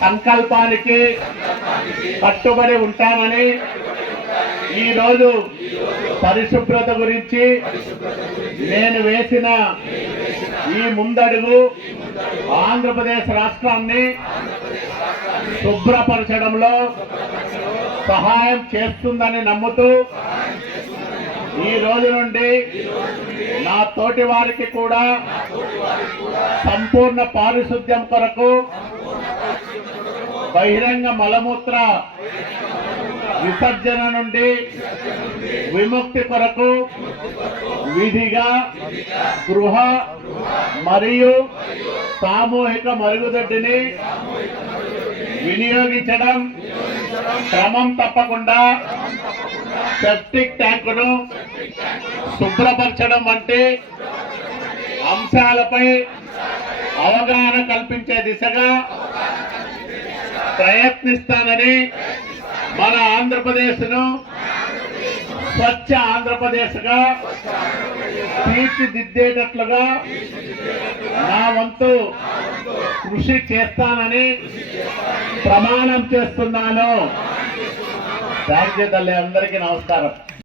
సంకల్పానికి కట్టుబడి ఉంటానని ఈరోజు పరిశుభ్రత గురించి నేను వేసిన ఈ ముందడుగు ఆంధ్రప్రదేశ్ రాష్ట్రాన్ని శుభ్రపరచడంలో సహాయం చేస్తుందని నమ్ముతూ ఈ రోజు నుండి నా తోటి వారికి కూడా సంపూర్ణ పారిశుద్ధ్యం కొరకు బహిరంగ మలమూత్ర విసర్జన నుండి విముక్తి కొరకు విధిగా గృహ మరియు సామూహిక మరుగుదొడ్డిని వినియోగించడం, క్రమం తప్పకుండా సెప్టిక్ ట్యాంకును శుభ్రపరచడం వంటి అంశాలపై అవగాహన కల్పించే దిశగా ప్రయత్నిస్తానని మన ఆంధ్రప్రదేశ్ను స్వచ్ఛ ఆంధ్రప్రదేశ్గా తీర్చిదిద్దేటట్లుగా నా వంతు కృషి చేస్తానని ప్రమాణం చేస్తున్నాను. థాంక్యూ తల్లి, అందరికీ నమస్కారం.